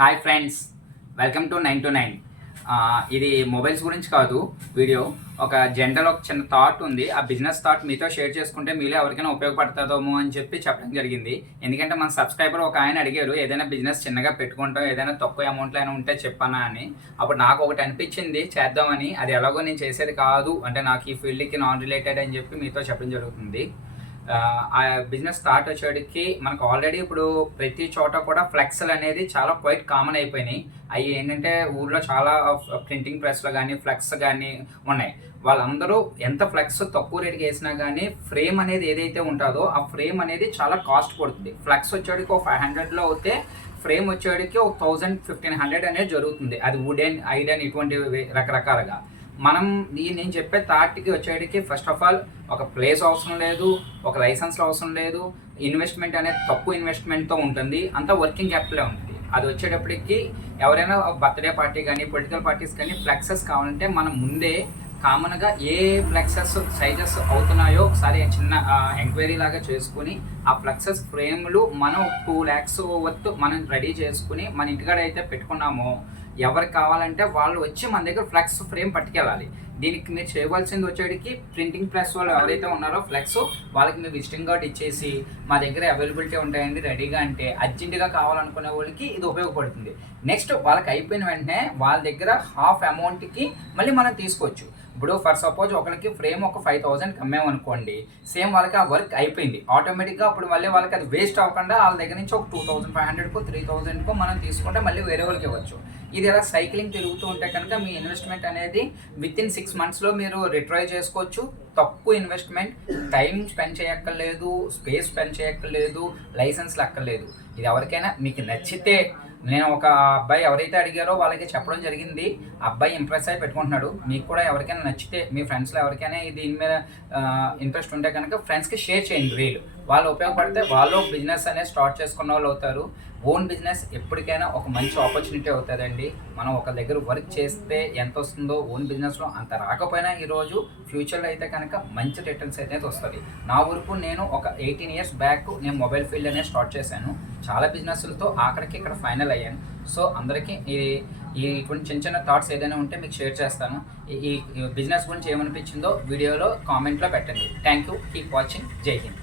Hi friends, welcome to 9 to 9. ఇది mobiles గురించి కాదు వీడియో. ఒక జనరల్ ఒక చిన్న థాట్ ఉంది. ఆ బిజినెస్ థాట్ మీతో షేర్ చేసుకుంటే మీలో ఎవరికైనా ఉపయోగపడుతుందేమో అని చెప్పడం జరిగింది. ఎందుకంటే మన సబ్స్క్రైబర్ ఒక ఆయన అడిగారు, ఏదైనా బిజినెస్ చిన్నగా పెట్టుకుంటాం, ఏదైనా తక్కువ అమౌంట్లో అయినా ఉంటే చెప్పనా అని. అప్పుడు నాకు ఒకటి అనిపించింది చేద్దామని. అది ఎలాగో నేను చేసేది కాదు, అంటే నాకు ఈ ఫీల్డ్కి నాన్ రిలేటెడ్ అని చెప్పి మీతో చెప్పడం జరుగుతుంది. ఆ బిజినెస్ స్టార్ట్ వచ్చేటికి మనకు ఆల్రెడీ ఇప్పుడు ప్రతి చోట కూడా ఫ్లెక్స్లు అనేది చాలా క్వైట్ కామన్ అయిపోయినాయి. అవి ఏంటంటే ఊర్లో చాలా ప్రింటింగ్ ప్రెస్లు కానీ ఫ్లెక్స్ కానీ ఉన్నాయి. వాళ్ళందరూ ఎంత ఫ్లెక్స్ తక్కువ రేటుకి వేసినా కానీ ఫ్రేమ్ అనేది ఏదైతే ఉంటుందో ఆ ఫ్రేమ్ అనేది చాలా కాస్ట్ పడుతుంది. ఫ్లెక్స్ వచ్చేటికి ఒక 500లో అవుతే ఫ్రేమ్ వచ్చేటికి ఒక 1000-1500 అనేది జరుగుతుంది. అది వుడెన్, ఐరన్ ఇటువంటి రకరకాలుగా. నేను చెప్పే థాట్కి వచ్చేటికి ఫస్ట్ ఆఫ్ ఆల్ ఒక ప్లేస్ అవసరం లేదు, ఒక లైసెన్స్లో అవసరం లేదు. ఇన్వెస్ట్మెంట్ అనేది తక్కువ ఇన్వెస్ట్మెంట్తో ఉంటుంది, అంతా వర్కింగ్ క్యాపిటలే ఉంటుంది. అది వచ్చేటప్పటికి ఎవరైనా బర్త్డే పార్టీ కానీ పొలిటికల్ పార్టీస్ కానీ ఫ్లెక్సెస్ కావాలంటే మనం ముందే కామన్గా ఏ ఫ్లెక్సెస్ సైజెస్ అవుతున్నాయో ఒకసారి చిన్న ఎంక్వైరీ లాగా చేసుకుని ఆ ఫ్లెక్సెస్ ఫ్రేమ్లు మనం 2 lakhs వర్త్ మనం రెడీ చేసుకుని మన ఇంటికాడ అయితే పెట్టుకున్నామో ఎవరికి కావాలంటే వాళ్ళు వచ్చి మన దగ్గర ఫ్లెక్స్ ఫ్రేమ్ పట్టుకెళ్ళాలి. దీనికి మీరు చేయవలసింది వచ్చేటికి ప్రింటింగ్ ప్రెస్ వాళ్ళు ఎవరైతే ఉన్నారో ఫ్లెక్స్ వాళ్ళకి మీరు విజిటింగ్ కార్డ్ ఇచ్చేసి మా దగ్గర అవైలబిలిటీ ఉంటాయండి రెడీగా అంటే అర్జెంటుగా కావాలనుకునే వాళ్ళకి ఇది ఉపయోగపడుతుంది. నెక్స్ట్ వాళ్ళకి అయిపోయిన వెంటనే వాళ్ళ దగ్గర హాఫ్ అమౌంట్కి మళ్ళీ మనం తీసుకోవచ్చు. ఇప్పుడు ఫర్ సపోజ్ ఒకరికి ఫ్రేమ్ ఒక 5000 అమ్మేమనుకోండి, సేమ్ వాళ్ళకి ఆ వర్క్ అయిపోయింది ఆటోమేటిక్గా. అప్పుడు మళ్ళీ వాళ్ళకి అది వేస్ట్ అవ్వకుండా వాళ్ళ దగ్గర నుంచి ఒక 2500కో 3000కో మనం తీసుకుంటే మళ్ళీ వేరే వాళ్ళకి ఇవ్వచ్చు. ఇది ఎలా సైక్లింగ్ తిరుగుతూ ఉంటే కనుక మీ ఇన్వెస్ట్మెంట్ అనేది వితిన్ 6 monthsలో మీరు రిట్రై చేసుకోవచ్చు. తక్కువ ఇన్వెస్ట్మెంట్, టైం స్పెండ్ చేయక్కర్లేదు, స్పేస్ స్పెండ్ చేయక్కర్లేదు, లైసెన్స్లు అక్కర్లేదు. ఇది ఎవరికైనా మీకు నచ్చితే, నేను ఒక అబ్బాయి ఎవరైతే అడిగారో వాళ్ళకి చెప్పడం జరిగింది. అబ్బాయి ఇంప్రెస్ అయి పెట్టుకుంటున్నాడు. మీకు కూడా ఎవరికైనా నచ్చితే మీ ఫ్రెండ్స్లో ఎవరికైనా దీని మీద ఇంట్రెస్ట్ ఉంటే కనుక ఫ్రెండ్స్కి షేర్ చేయండి. రీల్ వాళ్ళు ఉపయోగపడితే వాళ్ళు బిజినెస్ అనేది స్టార్ట్ చేసుకున్న వాళ్ళు అవుతారు. ఓన్ బిజినెస్ ఎప్పటికైనా ఒక మంచి ఆపర్చునిటీ అవుతుందండి. మనం ఒక దగ్గర వర్క్ చేస్తే ఎంత వస్తుందో ఓన్ బిజినెస్లో అంత రాకపోయినా ఈరోజు ఫ్యూచర్లో అయితే కనుక మంచి రిటర్న్స్ అయితే వస్తుంది. నా వరకు నేను ఒక 18 years బ్యాక్ నేను మొబైల్ ఫీల్డ్ అనేది స్టార్ట్ చేశాను. చాలా బిజినెస్లతో ఆఖరికి ఇక్కడ ఫైనల్ అయ్యాను. సో అందరికీ ఇటువంటి చిన్న చిన్న థాట్స్ ఏదైనా ఉంటే మీకు షేర్ చేస్తాను. ఈ బిజినెస్ గురించి ఏమనిపించిందో వీడియోలో కామెంట్లో పెట్టండి. Thank you. Keep watching. జై హింద్.